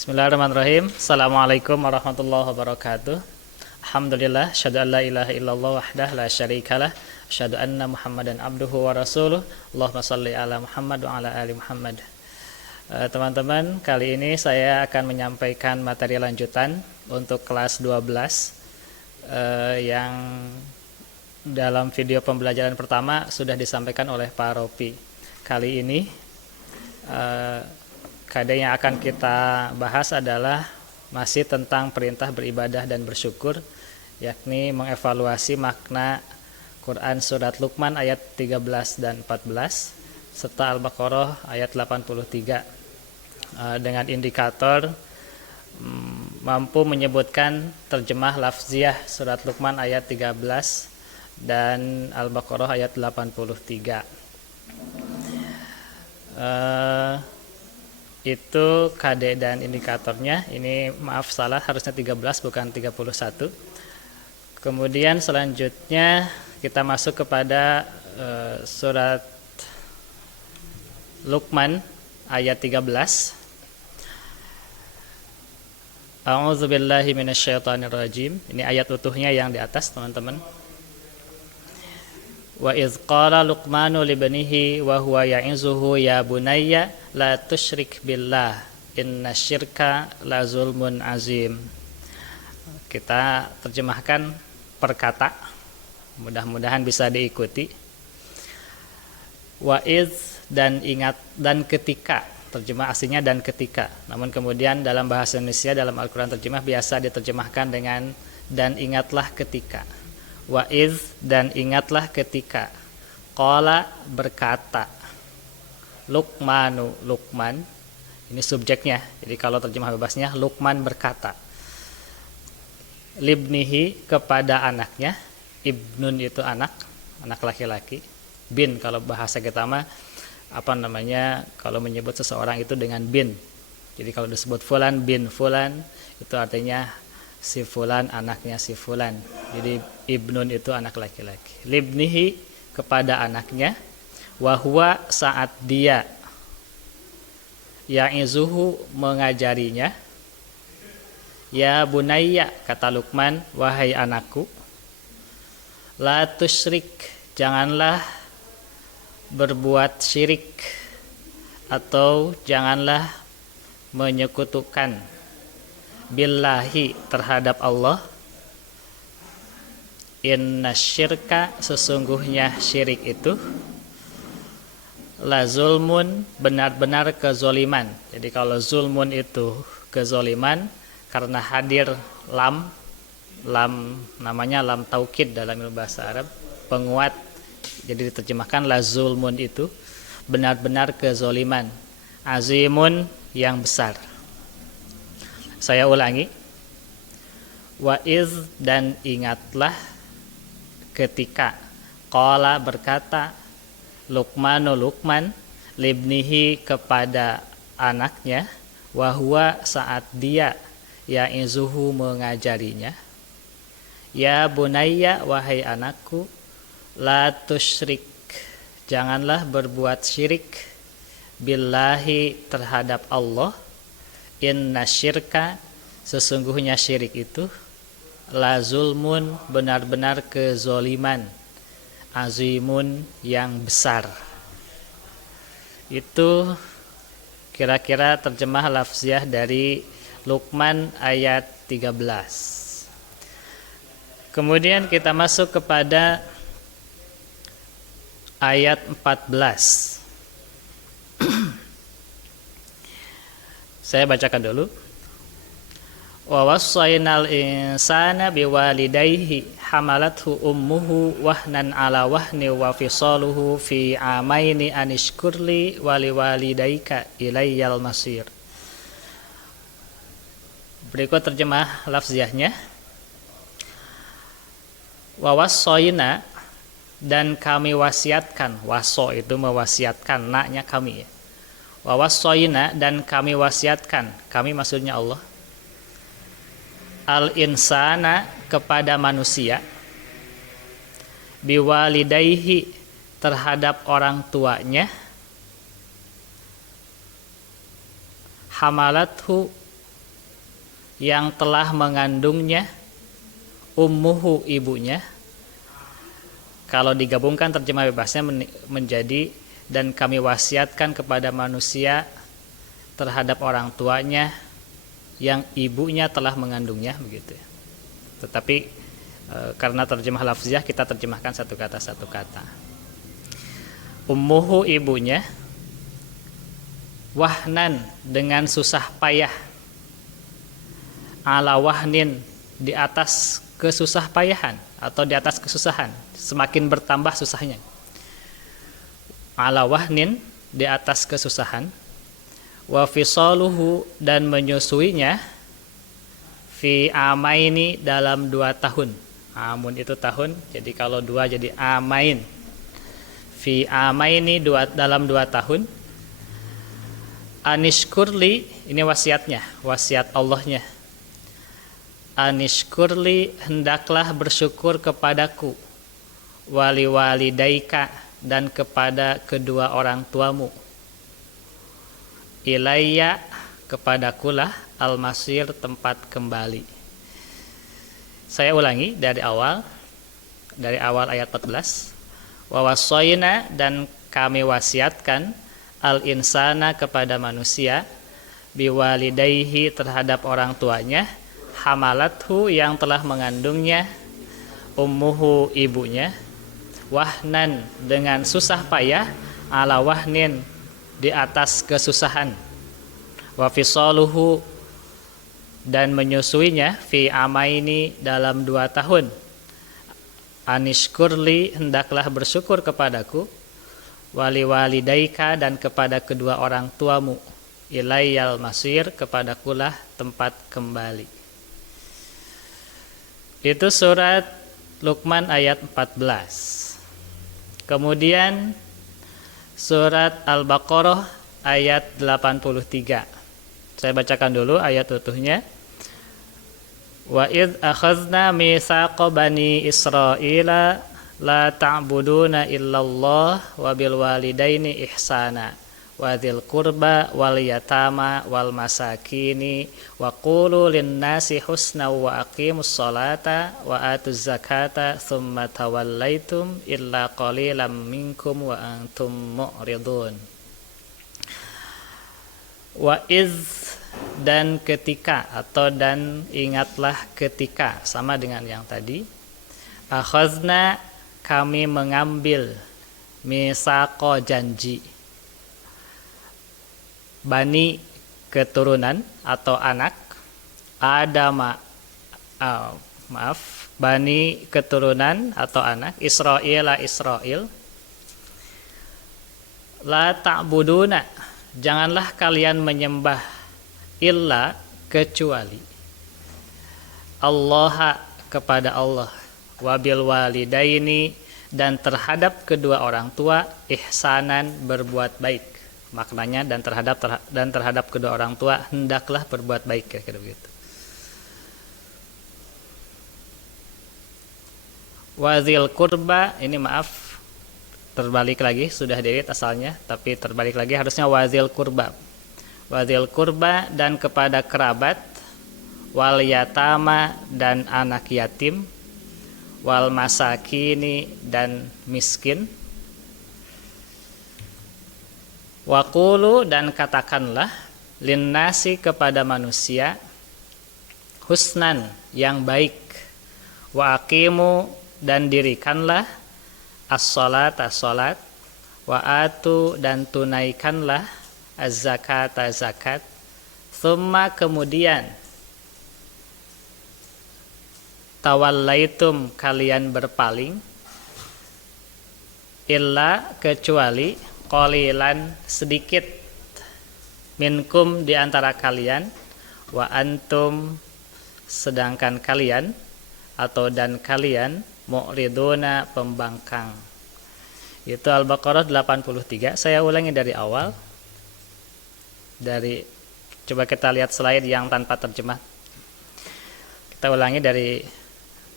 Bismillahirrahmanirrahim. Assalamualaikum warahmatullahi wabarakatuh. Alhamdulillah, asyhadu an la ilaha illallah wahdah la syarikalah, asyhadu anna Muhammadan abduhu wa rasuluh. Allahumma shalli ala Muhammad wa ala ali Muhammad. Teman-teman, kali ini saya akan menyampaikan materi lanjutan untuk kelas 12 yang dalam video pembelajaran pertama sudah disampaikan oleh Pak Ropi. Kali ini KD yang akan kita bahas adalah masih tentang perintah beribadah dan bersyukur, yakni mengevaluasi makna Quran surat Luqman ayat 13 dan 14 serta Al-Baqarah ayat 83 dengan indikator mampu menyebutkan terjemah lafziah surat Luqman ayat 13 dan Al-Baqarah ayat 83. Itu KD dan indikatornya. Ini maaf salah, harusnya 13 bukan 31. Kemudian selanjutnya kita masuk kepada surat Luqman ayat 13. A'udzubillahi minasyaitonirrajim. Ini ayat utuhnya yang di atas, teman-teman. Wa idz qala Luqmanu libnihi wa huwa ya'izuhu ya bunayya la tusyrik billah innasyirka la zulmun azim. Kita terjemahkan per kata, mudah-mudahan bisa diikuti. Wa idz, dan ingat, dan ketika, terjemah aslinya dan ketika, namun kemudian dalam bahasa Indonesia dalam Al-Quran terjemah biasa diterjemahkan dengan dan ingatlah ketika. Wa idz, dan ingatlah ketika, qala, berkata, Luqmanu, Luqman, ini subjeknya, jadi kalau terjemah bebasnya Luqman berkata, libnihi, kepada anaknya, ibnun itu anak laki-laki, bin kalau bahasa kita mah kalau menyebut seseorang itu dengan bin. Jadi kalau disebut fulan bin fulan, itu artinya si fulan anaknya si fulan. Jadi ibnun itu anak laki-laki. Libnihi, kepada anaknya, wahwa, saat dia, ya'izuhu, mengajarinya, ya bunayya, kata Luqman, wahai anakku, la tusyrik, janganlah berbuat syirik atau janganlah menyekutukan billahi, terhadap Allah, inna syirka, sesungguhnya syirik itu, la zulmun, benar-benar kezoliman. Jadi kalau zulmun itu kezoliman, karena hadir lam namanya lam taukid dalam ilmu bahasa Arab, penguat, jadi diterjemahkan la zulmun itu benar-benar kezoliman, azimun, yang besar. Saya ulangi. Wa iz, dan ingatlah ketika, qala, berkata, Luqmanu, Luqman, libnihi, kepada anaknya, wahwa, saat dia, ya'izuhu, mengajarinya, ya bunayya, wahai anakku, la tusyrik, janganlah berbuat syirik, billahi, terhadap Allah, inna syirka, sesungguhnya syirik itu, la zulmun, benar-benar kezoliman, azimun, yang besar. Itu kira-kira terjemah lafziah dari Luqman ayat 13. Kemudian kita masuk kepada ayat 14. Saya bacakan dulu. Wa wassaynal insana biwalidayhi hamalathu ummuhu wahnan ala wahni wa fisaluhu fi amaini anishkurli wa liwalidayka ilayyal masir. Berikut terjemah lafziahnya. Wa wassayna, dan kami wasiatkan, waso itu mewasiatkan, naknya kami ya. Wa wassayna, dan kami wasiatkan, kami maksudnya Allah, al insana, kepada manusia, biwalidayhi, terhadap orang tuanya, hamalathu, yang telah mengandungnya, ummuhu ibunya. Kalau digabungkan terjemah bebasnya menjadi dan kami wasiatkan kepada manusia terhadap orang tuanya yang ibunya telah mengandungnya, begitu ya. Tetapi karena terjemah lafziah kita terjemahkan satu kata. Ummuhu ibunya, wahnan dengan susah payah, ala wahnin di atas kesusah payahan atau di atas kesusahan, semakin bertambah susahnya. Ala wahnin di atas kesusahan, wa fisaluhu dan menyusuinya, fi amaini dalam 2 tahun. Amun itu tahun, jadi kalau 2 jadi amain. Fi amaini dalam 2 tahun. Anishkurli, ini wasiatnya, wasiat Allahnya. Anishkurli, hendaklah bersyukur kepadaku, wali walidaika dan kepada kedua orang tuamu. Ilayya, kepadakulah al-masir, tempat kembali. Saya ulangi dari awal ayat 14. Wa wasoina, dan kami wasiatkan al-insana kepada manusia, biwalidayhi terhadap orang tuanya, hamalathu yang telah mengandungnya, ummuhu ibunya, wahnan dengan susah payah, ala wahnin di atas kesusahan, wa fisaluhu dan menyusuinya, fi amaini dalam 2 tahun. Anishkurli, hendaklah bersyukur kepadaku, wali walidaika dan kepada kedua orang tuamu, ilayyal masir, kepadakulah tempat kembali. Itu surat Luqman ayat 14. Kemudian surat Al-Baqarah ayat 83. Saya bacakan dulu ayat utuhnya. Wa idz akhadna mitsaqa bani Israila la ta'buduna illallah wa bil walidaini ihsana wa dzil qurba wal yatama wal masakini wa qulu lin nasi husna wa aqimus salata wa atuz zakata tsumma tawallaitum illa qalilan minkum wa antum mu'ridun. Wa iz, dan ketika, atau dan ingatlah ketika, sama dengan yang tadi. Akhazna, kami mengambil, misaqo, janji, bani keturunan atau anak, bani keturunan atau anak, Israila Israel, la ta'buduna, janganlah kalian menyembah, illa kecuali, Allah kepada Allah, wabil walidaini dan terhadap kedua orang tua, ihsanan berbuat baik. Maknanya dan terhadap kedua orang tua hendaklah berbuat baik, kira-kira begitu. Wazil kurba, ini maaf terbalik lagi, sudah diri asalnya tapi terbalik lagi, harusnya wazil kurba. Wazil kurba dan kepada kerabat, wal yatama dan anak yatim, wal masakini dan miskin, waqulu dan katakanlah, linnasi kepada manusia, husnan yang baik, wa aqimu dan dirikanlah, as-salat as-salat, wa atu dan tunaikanlah, az-zakat az-zakat, thumma kemudian, tawallaitum kalian berpaling, illa kecuali, qalilan sedikit, minkum di antara kalian, wa antum sedangkan kalian atau dan kalian, mu'riduna pembangkang. Itu Al-Baqarah 83. Saya ulangi dari awal. Coba kita lihat slide yang tanpa terjemah. Kita ulangi dari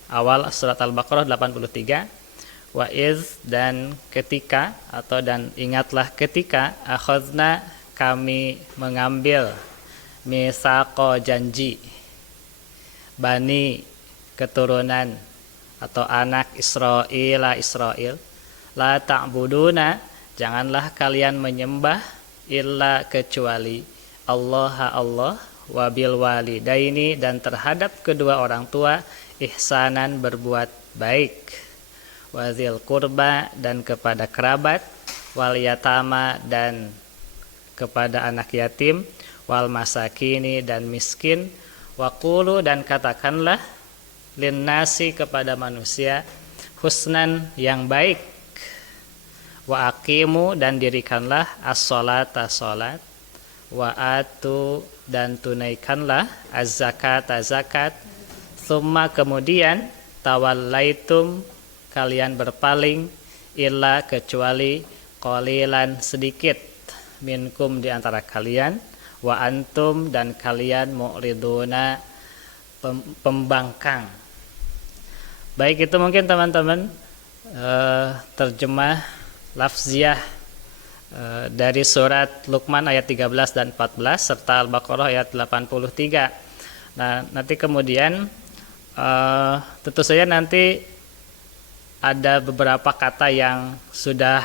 awal surat Al-Baqarah 83. Wa iz, dan ketika atau dan ingatlah ketika, akhadna kami mengambil, misaqo janji, bani, keturunan atau anak Israil, la ta'buduna, janganlah kalian menyembah illa kecuali Allah wabil walidaini, dan terhadap kedua orang tua ihsanan, berbuat baik, wazil kurba, dan kepada kerabat, wal yatama, dan kepada anak yatim, wal masakini, dan miskin, waqulu, dan katakanlah linnasi, kepada manusia, husnan, yang baik, wa aqimu, dan dirikanlah as-salata, salat, wa atu, dan tunaikanlah az-zakata, zakat, thumma, kemudian, tawallaitum, kalian berpaling, illa, kecuali, qalilan, sedikit, minkum, di antara kalian, wa antum, dan kalian, mu'riduna, pembangkang. Baik, itu mungkin teman-teman terjemah lafziah dari surat Luqman ayat 13 dan 14 serta Al-Baqarah ayat 83. Nah, nanti kemudian tentu saja nanti ada beberapa kata yang sudah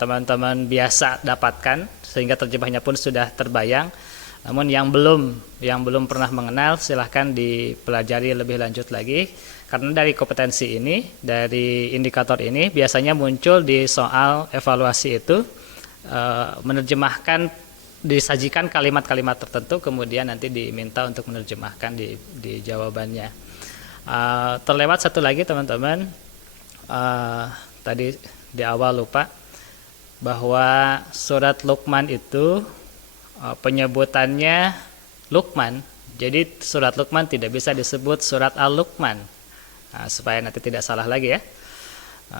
teman-teman biasa dapatkan sehingga terjemahnya pun sudah terbayang. Namun yang belum pernah mengenal, silahkan dipelajari lebih lanjut lagi, karena dari kompetensi ini, dari indikator ini biasanya muncul di soal evaluasi itu, menerjemahkan, disajikan kalimat-kalimat tertentu, kemudian nanti diminta untuk menerjemahkan di jawabannya. Terlewat satu lagi teman-teman, tadi di awal lupa, bahwa surat Luqman itu penyebutannya Luqman, jadi surat Luqman tidak bisa disebut surat Al-Luqman. Supaya nanti tidak salah lagi ya,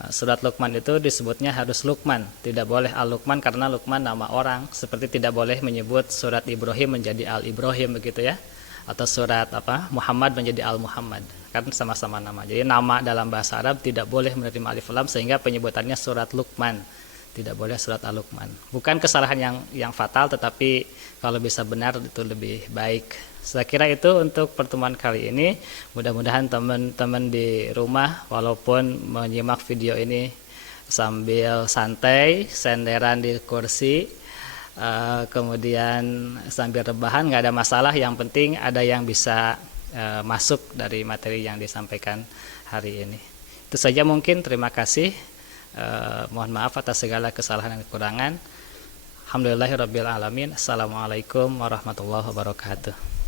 surat Luqman itu disebutnya harus Luqman, tidak boleh Al-Luqman, karena Luqman nama orang, seperti tidak boleh menyebut surat Ibrahim menjadi Al-Ibrahim begitu ya, atau surat Muhammad menjadi Al-Muhammad, kan sama-sama nama. Jadi nama dalam bahasa Arab tidak boleh menerima alif lam, sehingga penyebutannya surat Luqman, tidak boleh surat Al-Luqman. Bukan kesalahan yang fatal, tetapi kalau bisa benar itu lebih baik. Saya kira itu untuk pertemuan kali ini. Mudah-mudahan teman-teman di rumah, walaupun menyimak video ini sambil santai, senderan di kursi, kemudian sambil rebahan, nggak ada masalah. Yang penting ada yang bisa masuk dari materi yang disampaikan hari ini. Itu saja mungkin. Terima kasih. Mohon maaf atas segala kesalahan dan kekurangan. Alhamdulillahirabbil alamin. Assalamualaikum warahmatullahi wabarakatuh.